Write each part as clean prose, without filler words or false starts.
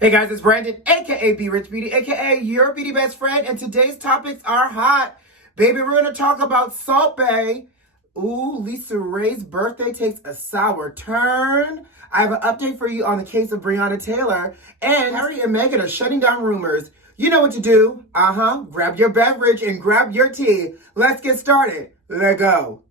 Hey guys, it's Brandon, aka B.Rich Beauty, aka your beauty best friend, and today's topics are hot. Baby, we're gonna talk about Salt Bae. Ooh, LISARAYE's birthday takes a sour turn. I have an update for you on the case of Breonna Taylor, and Harry and Meghan are shutting down rumors. You know what to do. Grab your beverage and grab your tea. Let's get started. Let's go.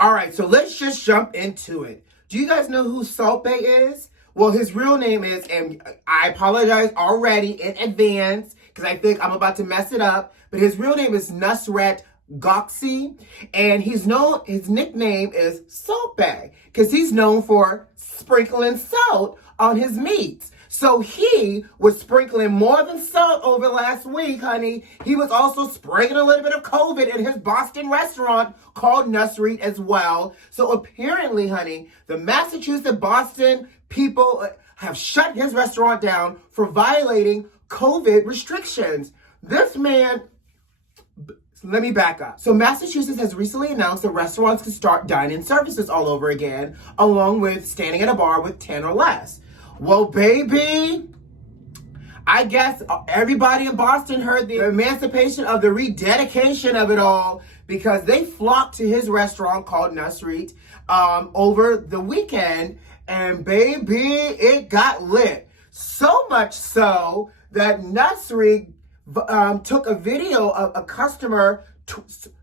All right, so let's just jump into it. Do you guys know who Salt Bae is? Well, his real name is, and I apologize already in advance because I think I'm about to mess it up, but his real name is Nusret Goxi, and his nickname is Salt Bae because he's known for sprinkling salt on his meats. So he was sprinkling more than salt over last week, honey. He was also sprinkling a little bit of COVID in his Boston restaurant called Nusret as well. So apparently, honey, the Massachusetts, Boston people have shut his restaurant down for violating COVID restrictions. This man... Let me back up. So Massachusetts has recently announced that restaurants can start dine-in services all over again, along with standing at a bar with 10 or less. Well, baby, I guess everybody in Boston heard the emancipation of the rededication of it all because they flocked to his restaurant called Nusret over the weekend, and baby, it got lit. So much so that Nusret took a video of a customer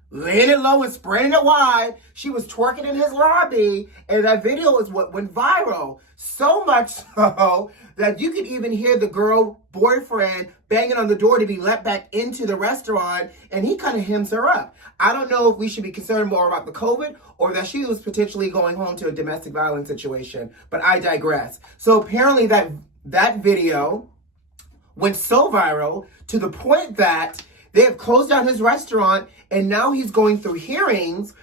laying it low and spreading it wide. She was twerking in his lobby, and that video is what went viral. So much so that you could even hear the girl boyfriend banging on the door to be let back into the restaurant, and he kind of hems her up. I don't know if we should be concerned more about the COVID or that she was potentially going home to a domestic violence situation, but I digress. So apparently that video went so viral to the point that they have closed down his restaurant, and now he's going through hearings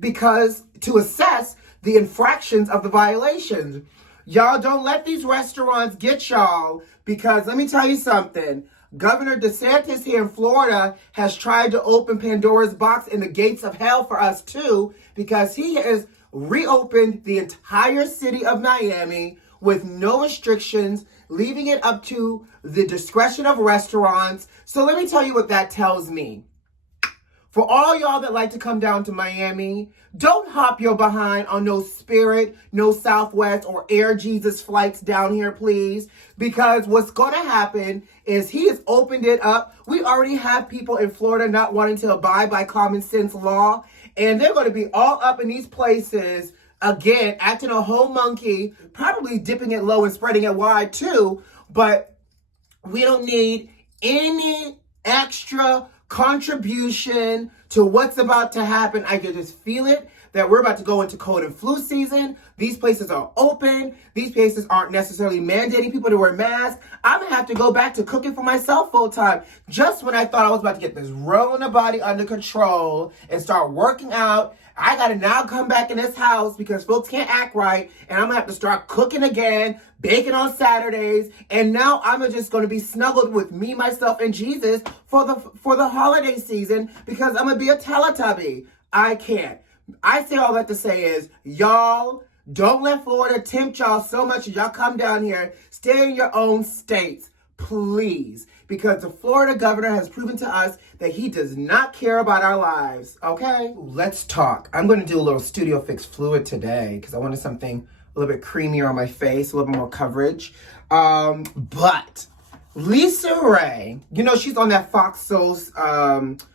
to assess the infractions of the violations. Y'all don't let these restaurants get y'all, because let me tell you something. Governor DeSantis here in Florida has tried to open Pandora's box in the gates of hell for us too, because he has reopened the entire city of Miami with no restrictions, leaving it up to the discretion of restaurants. So let me tell you what that tells me. For all y'all that like to come down to Miami, don't hop your behind on no Spirit, no Southwest, or Air Jesus flights down here, please. Because what's going to happen is he has opened it up. We already have people in Florida not wanting to abide by common sense law, and they're going to be all up in these places again, acting a whole monkey, probably dipping it low and spreading it wide too, but we don't need any extra contribution to what's about to happen. I can just feel it that we're about to go into cold and flu season. These places are open. These places aren't necessarily mandating people to wear masks. I'm going to have to go back to cooking for myself full time. Just when I thought I was about to get this rolling the body under control and start working out, I got to now come back in this house because folks can't act right, and I'm going to have to start cooking again, baking on Saturdays, and now I'm just going to be snuggled with me, myself, and Jesus for the holiday season because I'm going to be a Teletubby. I can't. I say all that to say is, y'all, don't let Florida tempt y'all so much that y'all come down here. Stay in your own states, please. Because the Florida governor has proven to us that he does not care about our lives, okay? Let's talk. I'm going to do a little Studio Fix Fluid today because I wanted something a little bit creamier on my face, a little bit more coverage. But LISARAYE, you know, she's on that Fox Soul's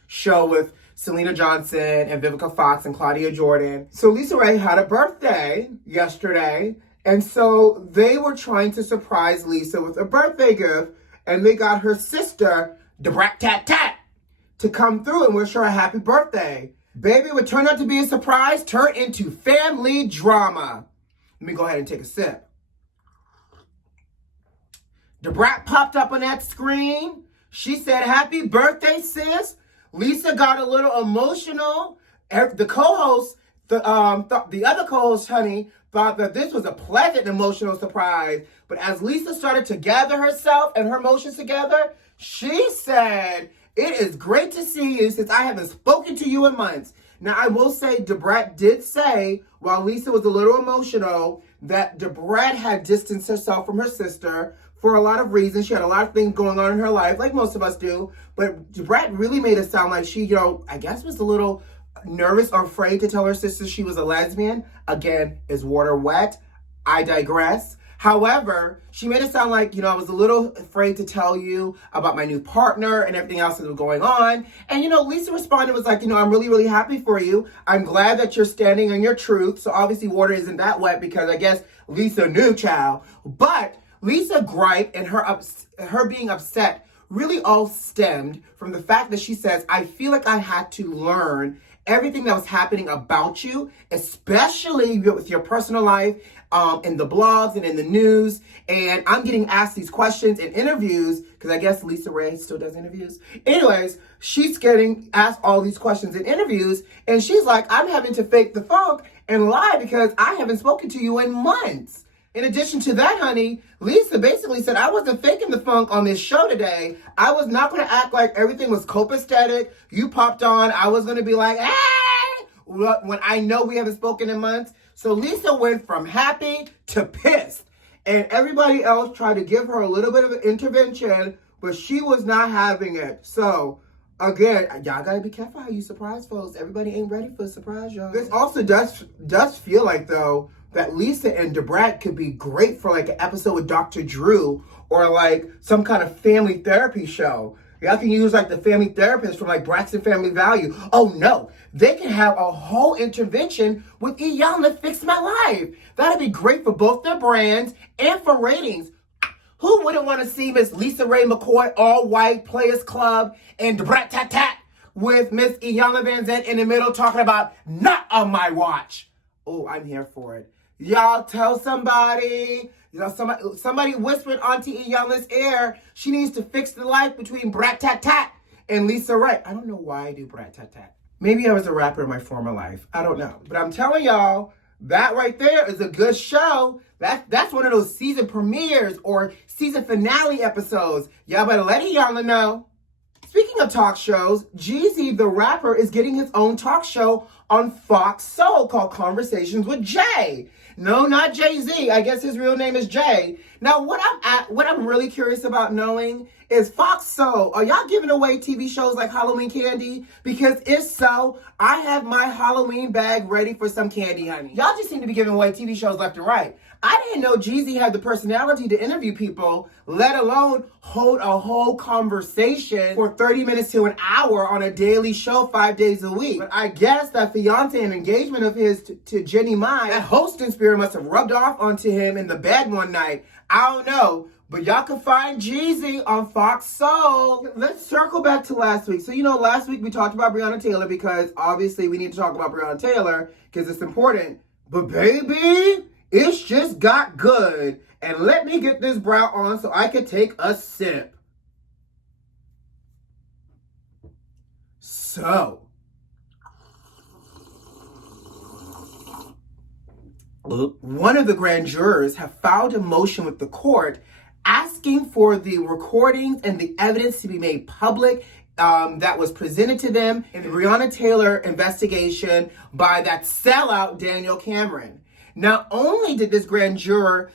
show with Selena Johnson and Vivica Fox and Claudia Jordan. So LISARAYE had a birthday yesterday, and so they were trying to surprise Lisa with a birthday gift, and they got her sister, Debrat Tat Tat, to come through and wish her a happy birthday. Baby, what turned out to be a surprise turned into family drama. Let me go ahead and take a sip. Debrat popped up on that screen. She said, "Happy birthday, sis." Lisa got a little emotional. The co-host, the other co-host, honey, thought that this was a pleasant emotional surprise. But as Lisa started to gather herself and her emotions together, she said, "It is great to see you since I haven't spoken to you in months." Now, I will say, Debrat did say, while Lisa was a little emotional, that Debrat had distanced herself from her sister for a lot of reasons. She had a lot of things going on in her life, like most of us do. But Debrat really made it sound like she, I guess was a little nervous or afraid to tell her sister she was a lesbian. Again, is water wet? I digress. However, she made it sound like, I was a little afraid to tell you about my new partner and everything else that was going on. And, Lisa responded, was like, I'm really, really happy for you. I'm glad that you're standing on your truth. So obviously water isn't that wet because I guess Lisa knew, child. But Lisa gripe and her being upset really all stemmed from the fact that she says, "I feel like I had to learn everything that was happening about you, especially with your personal life, in the blogs and in the news. And I'm getting asked these questions in interviews," because I guess LISARAYE still does interviews. Anyways, she's getting asked all these questions in interviews. And she's like, "I'm having to fake the funk and lie because I haven't spoken to you in months." In addition to that, honey, Lisa basically said, "I wasn't faking the funk on this show today. I was not going to act like everything was copacetic. You popped on. I was going to be like, hey, when I know we haven't spoken in months." So Lisa went from happy to pissed. And everybody else tried to give her a little bit of an intervention, but she was not having it. So, again, y'all got to be careful how you surprise folks. Everybody ain't ready for a surprise, y'all. This also does feel like, though, that Lisa and Debrat could be great for like an episode with Dr. Drew or like some kind of family therapy show. Y'all can use like the family therapist from like Braxton Family Value. Oh no, they can have a whole intervention with Iyanla Fix My Life. That'd be great for both their brands and for ratings. Who wouldn't want to see Miss LISARAYE McCoy, all white, Players Club, and Debrat Tat Tat with Miss Iyanla Vanzant in the middle talking about "not on my watch"? Oh, I'm here for it. Y'all tell somebody, somebody whispered onto Iyanla's ear, she needs to fix the life between Brat Tat Tat and LISARAYE. I don't know why I do Brat Tat Tat. Maybe I was a rapper in my former life. I don't know. But I'm telling y'all, that right there is a good show. That's one of those season premieres or season finale episodes. Y'all better let Iyanla know. Speaking of talk shows, Jeezy, the rapper, is getting his own talk show on Fox Soul called Conversations with Jay. No, not Jay-Z. I guess his real name is Jay. Now, what I'm really curious about knowing is Fox Soul, are y'all giving away TV shows like Halloween candy? Because if so, I have my Halloween bag ready for some candy, honey. Y'all just seem to be giving away TV shows left and right. I didn't know Jeezy had the personality to interview people, let alone hold a whole conversation for 30 minutes to an hour on a daily show 5 days a week. But I guess that fiance and engagement of his to Jenny Mai, that hosting spirit must have rubbed off onto him in the bed one night. I don't know. But y'all can find Jeezy on Fox Soul. Let's circle back to last week. So, last week we talked about Breonna Taylor because obviously we need to talk about Breonna Taylor because it's important. But baby, it's just got good. And let me get this brow on so I can take a sip. So, one of the grand jurors have filed a motion with the court asking for the recordings and the evidence to be made public that was presented to them in the Breonna Taylor investigation by that sellout Daniel Cameron. Not only did this grand juror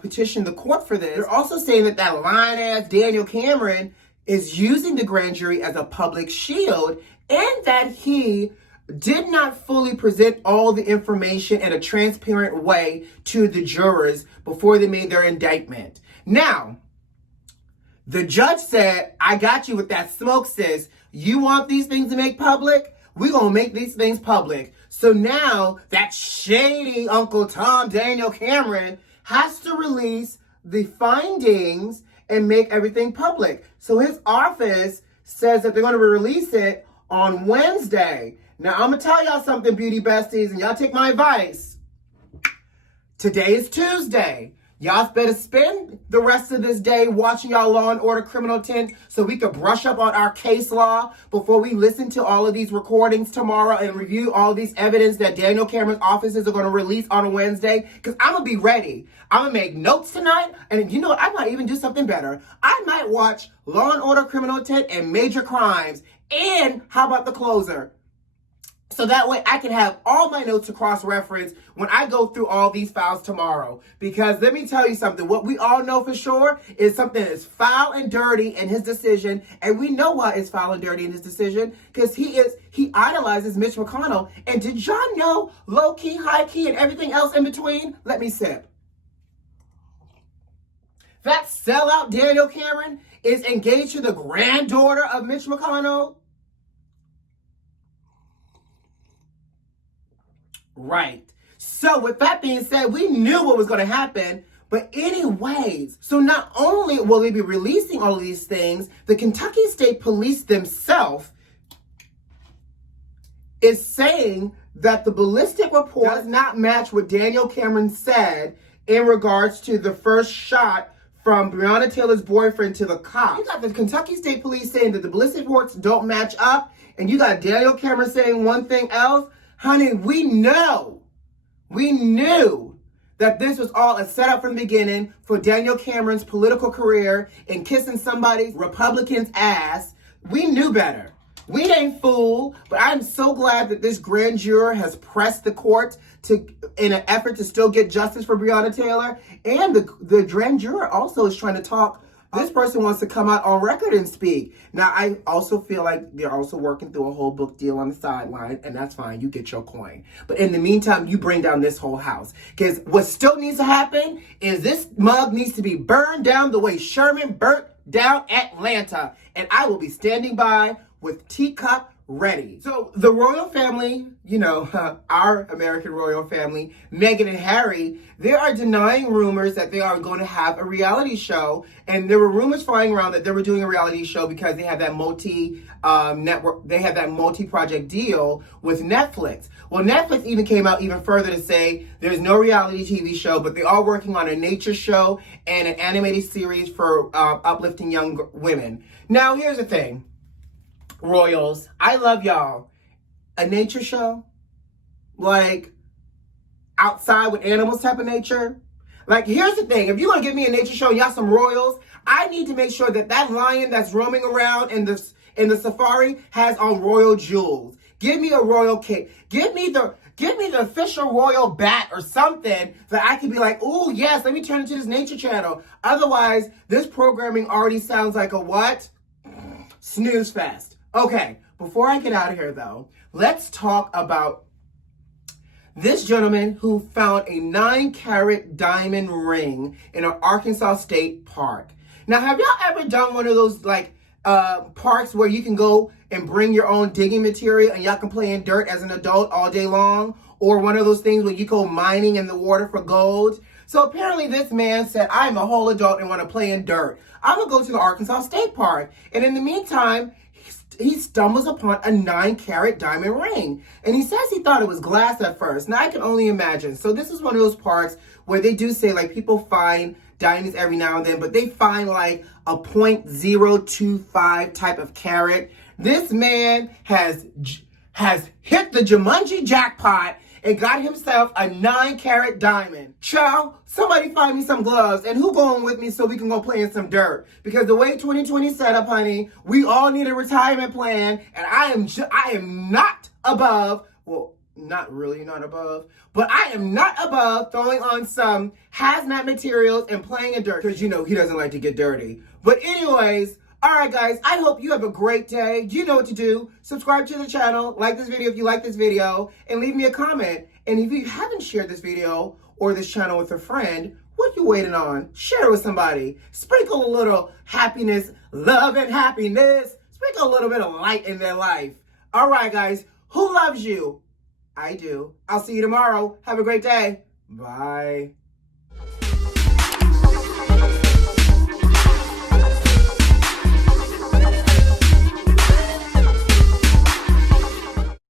petition the court for this, they're also saying that lying-ass Daniel Cameron is using the grand jury as a public shield and that he did not fully present all the information in a transparent way to the jurors before they made their indictment. Now, the judge said, "I got you with that smoke, sis. You want these things to make public? We're going to make these things public." So now that shady Uncle Tom, Daniel Cameron, has to release the findings and make everything public. So his office says that they're going to release it on Wednesday. Now, I'm going to tell y'all something, beauty besties, and y'all take my advice. Today is Tuesday. Y'all better spend the rest of this day watching y'all Law and Order Criminal Intent so we could brush up on our case law before we listen to all of these recordings tomorrow and review all these evidence that Daniel Cameron's offices are going to release on a Wednesday. Because I'm going to be ready. I'm going to make notes tonight. And you know what? I might even do something better. I might watch Law and Order Criminal Intent and Major Crimes. And how about The Closer? So that way I can have all my notes to cross-reference when I go through all these files tomorrow. Because let me tell you something. What we all know for sure is something is foul and dirty in his decision. And we know why it's foul and dirty in his decision. Because he idolizes Mitch McConnell. And did y'all know low-key, high-key, and everything else in between? Let me sip. That sellout Daniel Cameron is engaged to the granddaughter of Mitch McConnell. Right. So with that being said, we knew what was going to happen. But anyways, so not only will they be releasing all of these things, the Kentucky State Police themselves is saying that the ballistic report does not match what Daniel Cameron said in regards to the first shot from Breonna Taylor's boyfriend to the cop. You got the Kentucky State Police saying that the ballistic reports don't match up, and you got Daniel Cameron saying one thing else. Honey, we knew that this was all a setup from the beginning for Daniel Cameron's political career and kissing somebody's Republican's ass. We knew better. We ain't fool, but I'm so glad that this grand juror has pressed the court in an effort to still get justice for Breonna Taylor. And the grand juror also is trying to talk. This person wants to come out on record and speak. Now, I also feel like they're also working through a whole book deal on the sideline, and that's fine. You get your coin. But in the meantime, you bring down this whole house. Because what still needs to happen is this mug needs to be burned down the way Sherman burnt down Atlanta. And I will be standing by with teacup ready. So the royal family, you know, our American royal family, Meghan and Harry, they are denying rumors that they are going to have a reality show. And there were rumors flying around that they were doing a reality show because they have that multi-project deal with Netflix. Well, Netflix even came out even further to say there's no reality TV show, but they are working on a nature show and an animated series for uplifting young women. Now, here's the thing. Royals, I love y'all. A nature show? Like, outside with animals type of nature? Like, here's the thing. If you're going to give me a nature show, y'all some royals, I need to make sure that that lion that's roaming around in the safari has on royal jewels. Give me a royal cake. Give me the official royal bat or something that I can be like, oh, yes, let me turn into this nature channel. Otherwise, this programming already sounds like a what? Snooze fest. Okay, before I get out of here, though, let's talk about this gentleman who found a 9-carat diamond ring in an Arkansas state park. Now, have y'all ever done one of those, like, parks where you can go and bring your own digging material and y'all can play in dirt as an adult all day long? Or one of those things where you go mining in the water for gold? So apparently this man said, I'm a whole adult and want to play in dirt. I'm going to go to the Arkansas State Park. And in the meantime, he stumbles upon a 9-carat diamond ring. And he says he thought it was glass at first. Now, I can only imagine. So this is one of those parks where they do say, like, people find diamonds every now and then, but they find, like, a .025 type of carat. This man has hit the Jumanji jackpot and got himself a 9-carat diamond. Chow, somebody find me some gloves, and who going with me so we can go play in some dirt? Because the way 2020 set up, honey, we all need a retirement plan, and I am not above, well, not really not above, but I am not above throwing on some hazmat materials and playing in dirt, because you know he doesn't like to get dirty. But anyways, all right, guys, I hope you have a great day. You know what to do. Subscribe to the channel, like this video if you like this video, and leave me a comment. And if you haven't shared this video or this channel with a friend, what you waiting on? Share it with somebody. Sprinkle a little happiness, love and happiness. Sprinkle a little bit of light in their life. All right, guys, who loves you? I do. I'll see you tomorrow. Have a great day. Bye.